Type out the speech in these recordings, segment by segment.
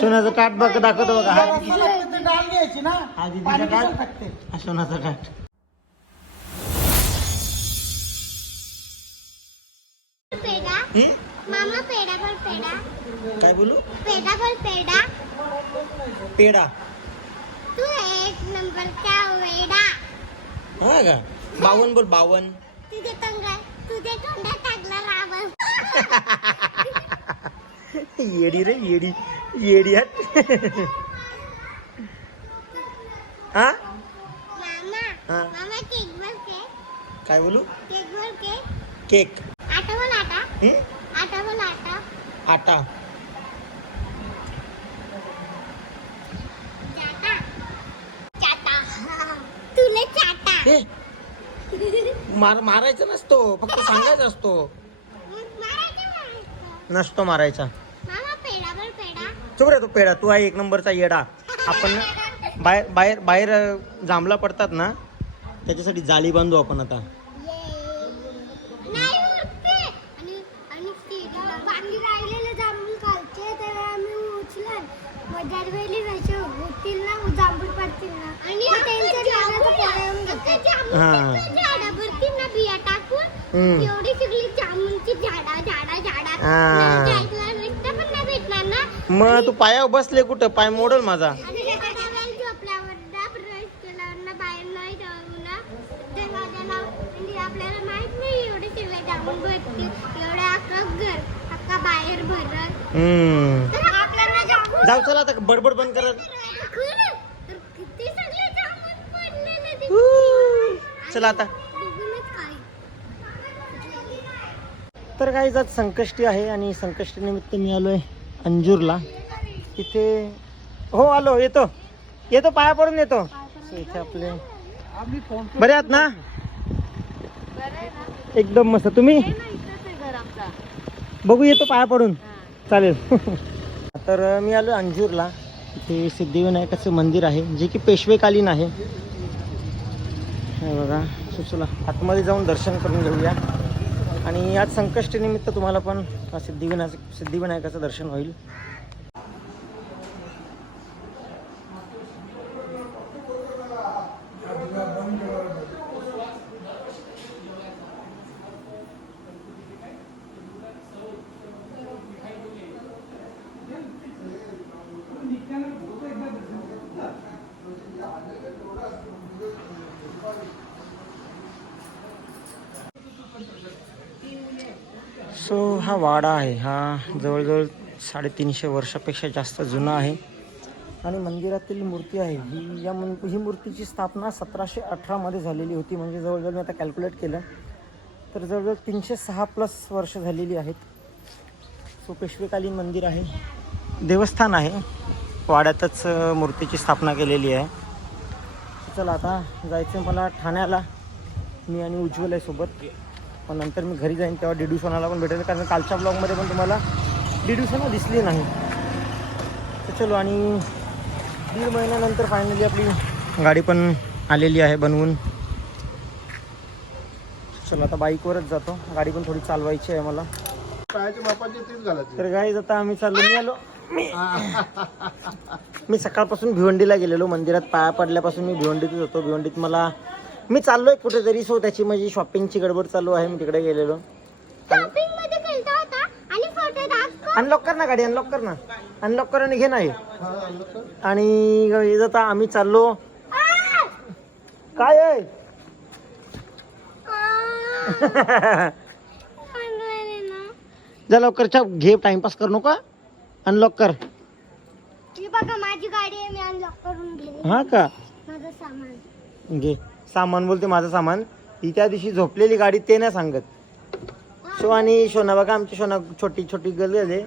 सोन्याचं ताट बघ दाखवतो बघा. हा डाळ घ्यायची ना. हा दीदीचा? हा सोन्याचा ताट पेडा हं? मामा पेडा पर पेडा काय बोलू? पेडा पर पेडा पेढा. तू एक नंबरचा वेडा? हा का? बावन बोल बावन. तुझे तंग तुझे तोंडात टाकला रावण येडी रे येडी येडी हट हा हा. काय बोलू केक आटा बोल आटा हं? आटा बोल आटा आटा चाटा चाटा तुला चाटा हे मार मारायचा नसतो फक्त सांगायचा असतो. नसतो मारायचा. मामा पेडा वर पेडा चुप रे तो पेढा. तू आहे एक नंबरचा येडा. आपण बाहेर बाहेर बाहेर जांभला पडतात ना त्याच्यासाठी जाळी बांधू आपण आता. हा. झाडा झाडा हा. मग तू पायावर बसले कुठं? पाय मोडल माझा. जाऊ ना दरवाजाला म्हणजे आपल्याला माहीत नाही एवढे तर काही जात संकष्टी आहे आणि संकष्टीनिमित्त मी आलोय अंजूरला. तिथे हो आलो येतो. येतो पाया पडून येतो. इथे आपले बरे आहात ना? एकदम मस्त. तुम्ही? बघू येतो पाया पडून. चालेल. तर मी आलो अंजूरला. इथे सिद्धिविनायकाचं मंदिर आहे जे की पेशवेकालीन आहे. बघा सुचला आतमध्ये जाऊन दर्शन करून घेऊया. आणि आज संकष्टीनिमित्त तुम्हाला पण सिद्धिविनायक सिद्धिविनायकाचं दर्शन होईल. सो हा वाडा आहे. हा जवळजवळ साडेतीनशे वर्षापेक्षा जास्त जुना आहे. आणि मंदिरातील मूर्ती आहे. ही या मन ही मूर्तीची स्थापना सतराशे अठरामध्ये झालेली होती. म्हणजे जवळजवळ मी आता कॅल्क्युलेट केलं. तर जवळजवळ तीनशे सहा प्लस वर्ष झालेली आहेत. सो पेशवेकालीन मंदिर आहे. देवस्थान आहे. वाड्यातच मूर्तीची स्थापना केलेली आहे. चला आता जायचं मला ठाण्याला. मी आणि उज्ज्वल आहे सोबत. पण नंतर मी घरी जाईन तेव्हा डिडू सोनाला पण भेटेल. कारण कालच्या ब्लॉगमध्ये पण तुम्हाला डिडू सोना दिसली नाही. तर चलो आणि दीड महिन्यानंतर फायनली आपली गाडी पण आलेली आहे बनवून. चलो आता बाईकवरच जातो. गाडी पण थोडी चालवायची आहे मला. तर गाईज आता आम्ही चाललो मी आलो मी मी सकाळपासून भिवंडीला गेलेलो. मंदिरात पाया पडल्यापासून मी भिवंडीतच होतो. भिवंडीत मला मी चाललोय कुठेतरी सो त्याची माझी शॉपिंगची गडबड चालू आहे मी तिकडे गेलेलो. शॉपिंगमध्ये गेलता होता आणि फोटो दाखव. अनलॉक कर ना गाडी अनलॉक कर ना. अनलॉक कर आणि घे नाही हा? आणि आता आम्ही चाललो! काय आहे? ना. जा लवकर चा घे टाइमपास करू नका. अनलॉक कर. बघा माझी गाडी आहे मी अनलॉक करून गेले हा का? माझं सामान. घे. सामान बोलते माझं सामान. ही त्या दिवशी झोपलेली गाडी ते नाही सांगत. शो आणि शोना बघा आमची शोना छोटी छोटी गर्ल आहे.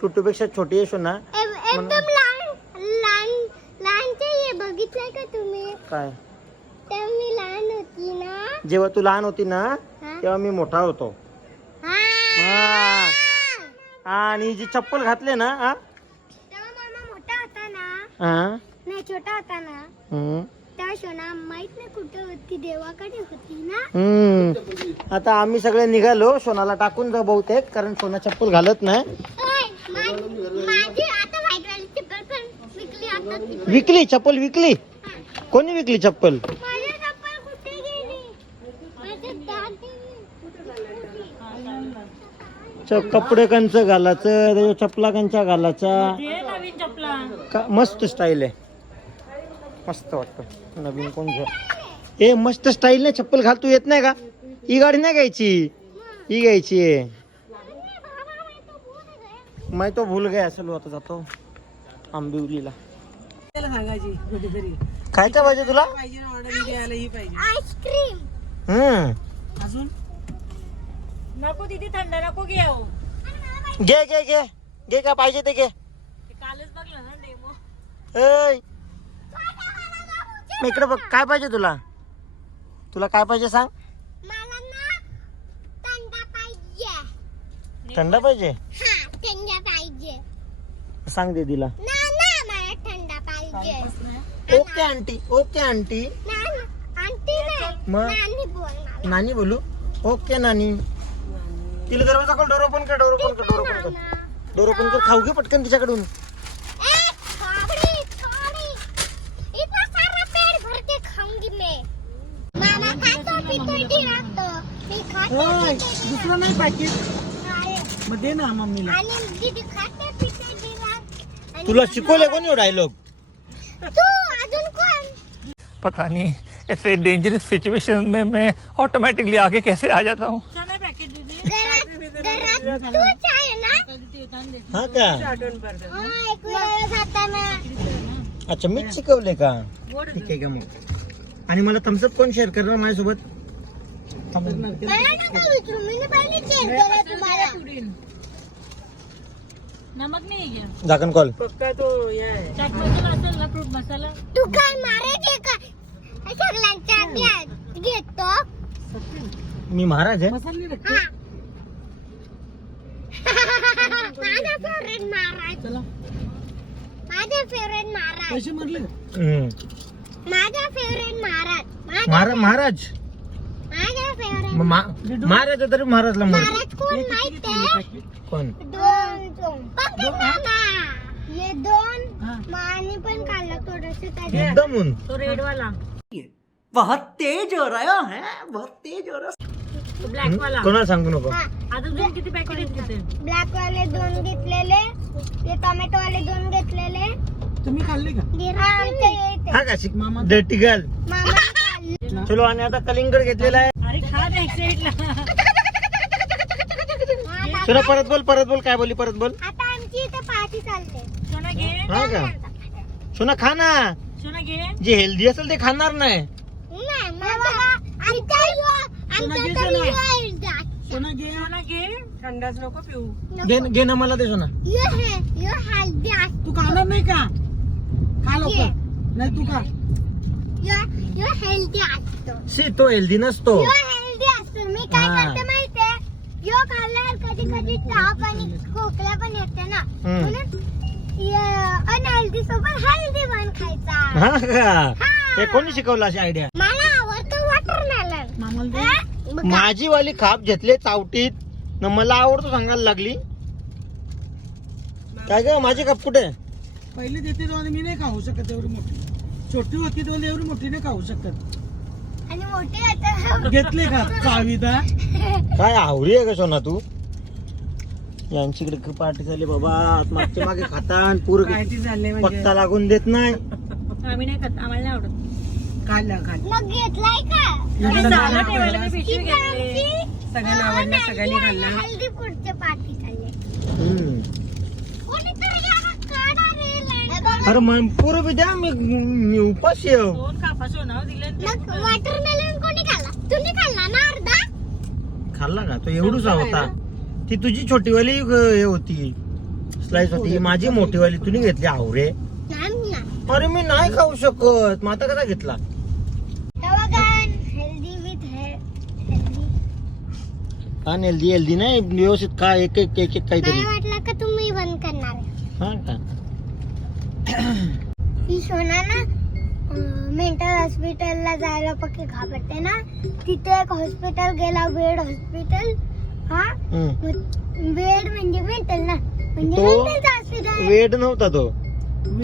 टुटूपेक्षा छोटी आहे शोना एव- एकदम लहान लहान लहानचे हे बघितलंय का तुम्ही? काय? तेव्हा मी लहान होती ना. जेव्हा तू लहान होती ना हा? तेव्हा मी मोठा होतो. हा. हा. आणि जी चप्पल घातले ना हा? तेव्हा मामा मोठा होता ना. हा? नाही छोटा होता ना. हम्म. हम्म. आता आम्ही सगळे निघालो सोनाला टाकून जाऊ बहुतेक कारण सोना चप्पल घालत नाही. विकली चप्पल विकली? कोणी विकली चप्पल? कपडे कंच घालायचं चपला कंचा घालायचा. मस्त स्टाईल आहे. मस्त वाटतं. नवीन कोण घ्या ए मस्त स्टाईल नाही चप्पल घाल तू येत नाही का? ही गाडी नाही घ्यायची. ही घ्यायची आहे. मैं तो भूल गया चलो आता जातो. आंबिवलीला. कुठेतरी खायचं पाहिजे तुला? ही आईस्क्रीम. हम्म. अजून? नको तिथे थंड नको घेऊ. घे घे घे. घे काय पाहिजे ते घे. कालच बघलं ना डेमो. मग इकडे बघ काय पाहिजे तुला? तुला काय पाहिजे सांग? मला ना थंडा पाहिजे. थंड पाहिजे? हा थंडा पाहिजे. सांग दे दिला ना ना मला थंडा पाहिजे. Okay aunty okay aunty. ना ना, आंटी नाही मग? नानी बोलू ओके नानी. तिला दरवाजा खोल डोर ओपन कर डोर ओपन कर डोर ओपन कर. डोर ओपन कर खाऊ घे पटकन तिच्याकडून. दुसरं नाही पाकिट मग दे ना मम्मीला तुला शिकवले कोणी डायलॉग तू अजून कोण? पता नहीं ऐसे डेंजरस सिचुएशन में मैं ऑटोमेटिकली आगे कैसे आ जाता हूँ? हा का हा अच्छा मीच शिकवले का? ठीक आहे का मग. आणि मला थम्सअप कोण शेअर करणार माझ्यासोबत? नमक नाही घ्या झाकण कॉल फक्त तो चाट मसाला असेल ना फ्रूट मसाला? तू काय का? सगळ्यांच्या घेतो. मी महाराज आहे. मसाला नाही. माझा फेवरेट महाराज. चला. माझा फेवरेट महाराज. माझा फेवरेट मग मा- तरी महाराजला महाराज कोण कोण? दोन बघितलं ना हे? दोन. मानी पण काढलं थोडस त्याच्या मुद्दामून तो रेड वाला बहुत तेज हो रहा है बहुत तेज हो रहा तो ब्लॅक वाला कोणाला सांगू नको? हा. आता तुम्ही किती पॅकेट आहेत तिथे? ब्लॅक वाले दोन घेतलेले ते टोमॅटो वाले दोन घेतलेले. तुम्ही खाल्ले का? हा. हा शिक. मामा. डर्टी गर्ल मामा खाल्लं. चलो आणि आता कलिंगड घेतलेला आहे. अरे खा ना एक साईडला आता चलो परत बोल परत बोल काय बोली परत बोल. आता आमची इथे पार्टी चालते. सोना घे. हा का? सोना खा ना. सोना घे. जे हेल्दी असेल ते खाणार नाही. आमच्या आमच्या घे सोना. सोना घे सोना घे. थंडाच नको पिऊ. घे घे ना मला ते सोना. हे. तू खाणार नाही का? खा लवकर. नाही तू healthy असतो सी तो हेल्दी नसतो यो हेल्दी असतो मी काय हा. करते माहितीये यो खाल्ल्यावर कधी कधी ताप आणि खोकला पण येते ना हम्म. म्हणून अनहेल्दी सोबत हेल्दी पण खायचा हा का हा. हे कोणी शिकवलं अशी आयडिया मला आवडतो दे माझी वाली खाप घेतले चावटीत न मला आवडतो सांगायला लागली काय ग माझी खाप कुठे पहिले देते तेव्हा मी नाही खाऊ शकत एवढी मोठी छोटी होती तेव्हा एवढी मोठी नाही खाऊ शकत मोठी आता घेतले का चावीदा? काय आवरी आहे का सोना तू? यांच्याकडे पार्टी झाली बाबा. मागच्या मागे खाता पूर काय ती झाले म्हणजे. पत्ता लागून देत नाही. आम्ही नाही खात. आम्हाला नाही आवडत. मग घेतलाय का? ठेवायला मी पिशवी तिथे घेतली. आमची सगळ्यांना आवडलं सगळ्यांनी खाल्लं. हेल्दी फूडचे पार्टी चालले हम्म. अरे मग पूर बी द्या मी मी उपाशी आहे. दोन कापा सोना दिले मग वॉटरमेलन कोणी खाल्ला? तुम्ही खाल्ला ना अर्धा? खाल्ला का? तो एवढूसा होता. ती तुझी छोटीवाली अं, हे होती. स्लाइस होती. माझी मोठीवाली. तुम्ही घेतली आवरे. नाही ना. अरे मी नाही खाऊ शकत. मग आता कसा घेतला? तेव्हा काय हेल्दी विथ हेल्दी आणि हेल्दी हेल्दी नाही. व्यवस्थित खा. एक एक एक एक काहीतरी. मला वाटलं का तुम्ही बंद करणार? हा सोना ना मेंटल हॉस्पिटलला जायला पक्की घाबरते ना. तिथे एक हॉस्पिटल गेला वेड हॉस्पिटल हा? हम्म. वेड म्हणजे मेंटल ना. म्हणजे तो हॉस्पिटल वेड नव्हता तो.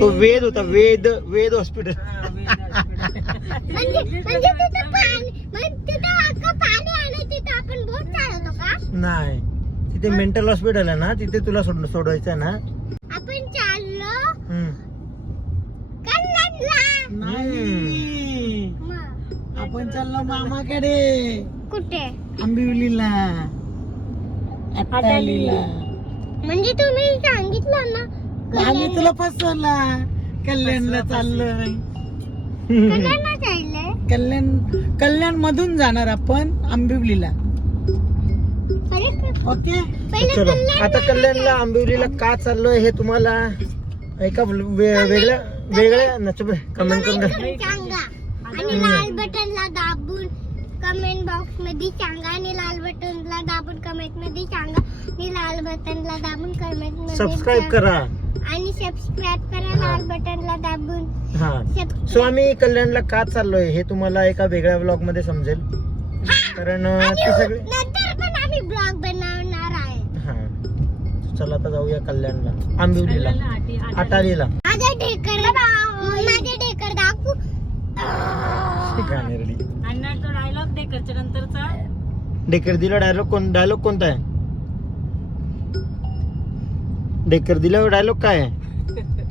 तो वेद होता वेद वेद हॉस्पिटल म्हणजे म्हणजे तिथं पाणी म्हणजे तिथं अख्खं पाणी आणि तिथं आपण बोट चालवतो का? नाही. तिथे मेंटल हॉस्पिटल आहे ना तिथे तुला सोड सोडवायचं आहे ना आपण चाललो हम्म. कल्याणला नाही मग आपण चाललो मामाकडे. कुठे? आंबिवलीला. अट्टालीला म्हणजे तुम्ही सांगितलं ना आम्ही तुला फसवला. कल्याणला चाललोय. कल्याणला चाललंय कल्याण कल्याण मधून जाणार आपण आंबिवलीला. ओके? चलो. कल्याण आता कल्याणला आंबिवलीला का चाललोय हे तुम्हाला एका वे- वेगळ्या वेगळ्या नच कमेंट करून. सांगा. आणि लाल कमेंट बॉक्समध्ये सांगा. आणि लाल बटनला दाबून कमेंटमध्ये सांगा. आणि लाल बटनला दाबून कमेंटमध्ये सबस्क्राईब सांगा. करा. आणि सबस्क्राईब करा लाल बटनला दाबून. हा. Subscribe. सो आम्ही कल्याणला का चाललोय हे तुम्हाला एका वेगळ्या ब्लॉगमध्ये समजेल. कारण अं, ते सगळे नंतर पण आम्ही ब्लॉग बनवणार आहे. हा. चला आता जाऊया कल्याणला. आंबिवलीला. अटालीला माझे ढेकर माझे ढेकर दाखवू. तो नंतरचा डेकर दिला डायलॉग कोण डायलॉग कोणता आहे? डेकर दिला डायलॉग काय आहे?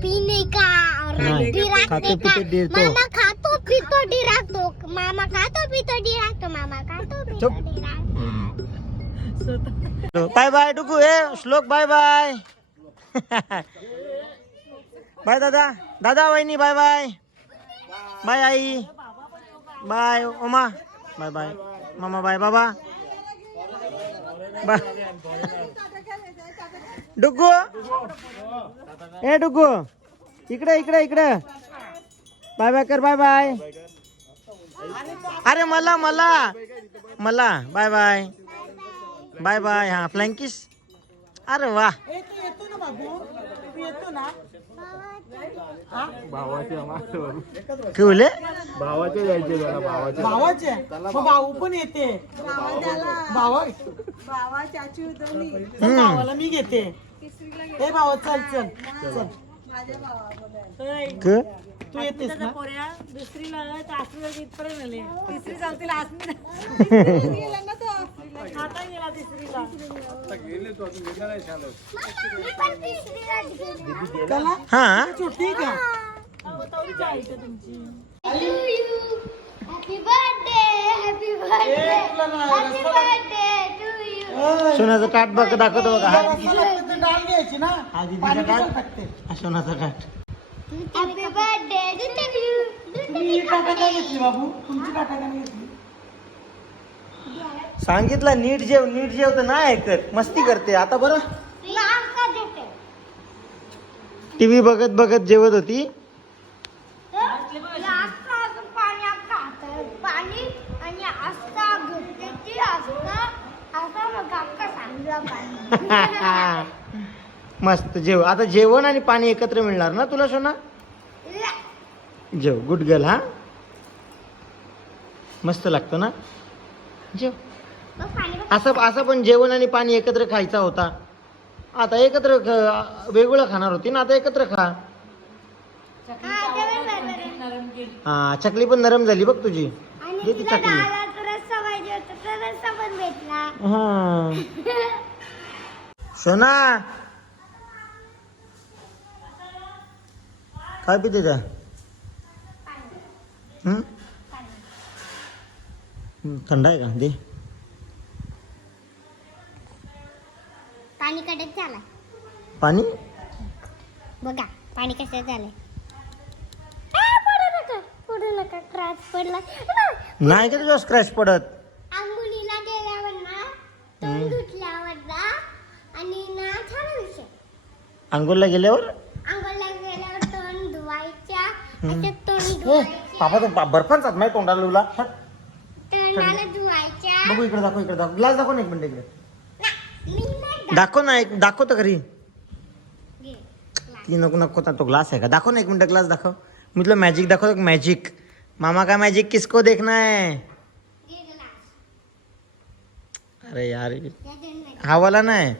पीने का? और नाही. डिराकते खातो का? पितो डिरतो. मामा खातो पितो मामा खातो पितो मामा खातो पितो चुप. बाय बाय डुकू ए श्लोक बाय बाय. बाय दादा. दादा वहिनी बाय बाय. बाय आई. बाय ओमा. Bye bye. मामा बाय बाबा. डुगू. ए डुगू. इकडे इकडे इकडे. बाय बाय कर बाय बाय. अरे मला मला. मला. Bye bye. Bye bye. हा फ्लँकिस अरे वा. येतो ना बाबू. येतो ना. ठेवले भावाचे मग भाऊ पण येते. भावा? भावाला मी घेते. ए भावा चल चल चल. क? तू येतेस ना? पोऱ्या दुसरीला आसमीला इथपर्यंत आले. तिसरी चालतील गेला हा सुट्टी का Happy birthday, happy birthday, happy birthday to you. सोन्याचं ताट बघ दाखवतो बघा हा घ्यायची ना हा दीदीचा टाकते हा सोन्याचा घेतली बाबू? तुमची काय घेतली. सांगितलं नीट जेव नीट जेव तर नाही ऐकत. मस्ती करते. आता बरं. टीव्ही बघत बघत जेवत होती. मस्त जेव. आता जेवण आणि पाणी एकत्र मिळणार ना तुला सोना? जेव. गुड गर्ल हा? मस्त लागतं ना? जेव. असं असं पण जेवण आणि पाणी एकत्र खायचा होता. आता एकत्र वेगवेगळं खाणार होती ना आता एकत्र खा. हा. हा चकली पण नरम झाली बघ तुझी. चकली. हा. सोना. काय पिते त्या? थंड आहे का? दे. पाणी कडक झाला. पाणी? बघा पाणी कसं झालंय. आ, पडू नका पडू नका क्रॅच पडला. नाही का तुझ्या स्क्रॅच पडत? आंघोळीला गेल्यावर ना तोंड धुतल्यावर ना आणि ना झाला विषय अंघोळला गेल्यावर? आंघोळीला गेल्यावर तोंड धुवायच्या असे तोंड धुवायचे पापा तो नाही तोंडाला लुला? हट. तोंडाला धुवायच्या. बघू इकडे दाखव इकडे दाखव. ग्लास दाखव ना एक मिनिट इकडे. ना, मी नाही दाखव ना एक दाखव तर खरी घे. ती नको नको तो ग्लास आहे का? दाखव ना एक मिनिट ग्लास दाखव. मी तुला मॅजिक दाखव मॅजिक मामा का मॅजिक किसको देखना है. अरे यार. हा वाला नाही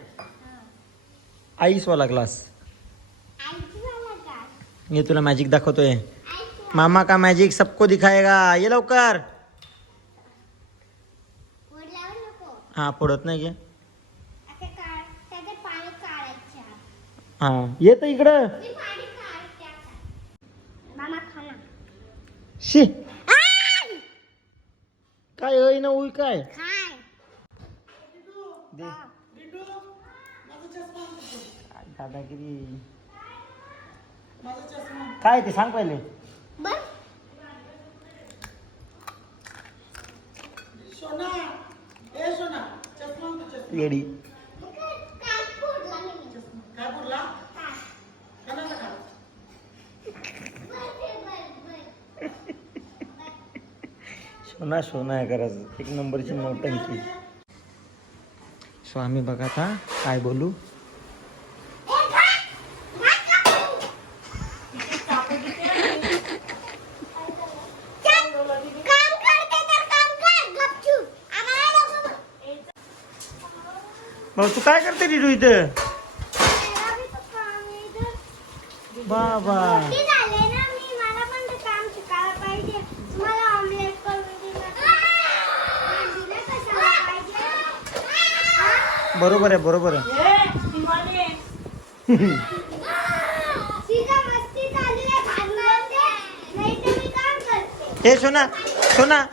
आईस वाला ग्लास आईची वाला ग्लास. ये तुला मॅजिक दाखवतोय. मामा का मॅजिक सबको दिखाएगा? ये लवकर. हा पडत नाही गे आता काढ त्याच्यात पाणी काढायचं हा. ये तर इकडं. मी पाणी काढते आता मामा खाना शी काय अय ना उई काय? काय दे. काय दादागिरी. काय ते सांग पहिले. बर. सोना. ए सोना. चष्मा आणतो, चष्मा. येडी. काय बोलला? काय का सोना सोना आहे खरंच. एक नंबरची नोटंकी सो आम्ही बघा आता काय बोलू. काम तू काय करते रिडू इथं मला बी तर काम आहे इथं. बाबा मोठी झाले ना मी मला पण ते काम शिकायला पाहिजे मला ऑमलेट करून दिलं भांडीला कशाला पाहिजे हा? बरोबर आहे बरोबर आहे. हे सोना सोना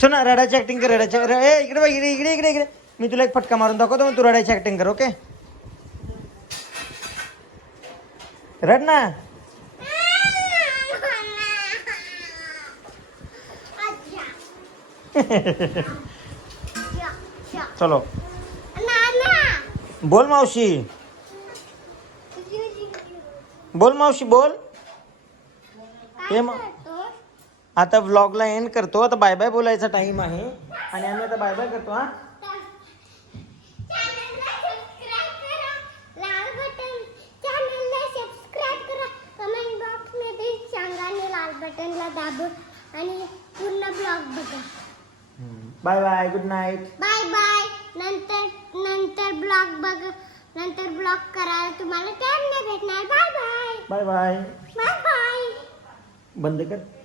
सोना रडाची ऍक्टिंग कर रडाची र- ए इकडे बघ इकडे इकडे इकडे इकडे. मी तुला एक फटका मारून दाखवतो मग तू रडायची ऍक्टिंग कर ओके? रड ना चलो. बोल मावशी. बोल मावशी बोल. हे मग- आता व्लॉगला एंड करतो. आता बाय बाय बोलायचा टाइम आहे. आणि आम्ही आता बाय बाय करतो हा चॅनलला सबस्क्राईब करा लाल बटन चॅनलला सबस्क्राईब करा कमेंट बॉक्समध्ये सांगा आणि लाल बटनला दाबून आणि पूर्ण ब्लॉग बघा. Bye bye good night. Bye bye. नंतर नंतर ब्लॉग बघ. नंतर ब्लॉग करायला तुम्हाला टाइम नाही भेटणार. Bye bye. Bye bye. Bye bye. बंद कर.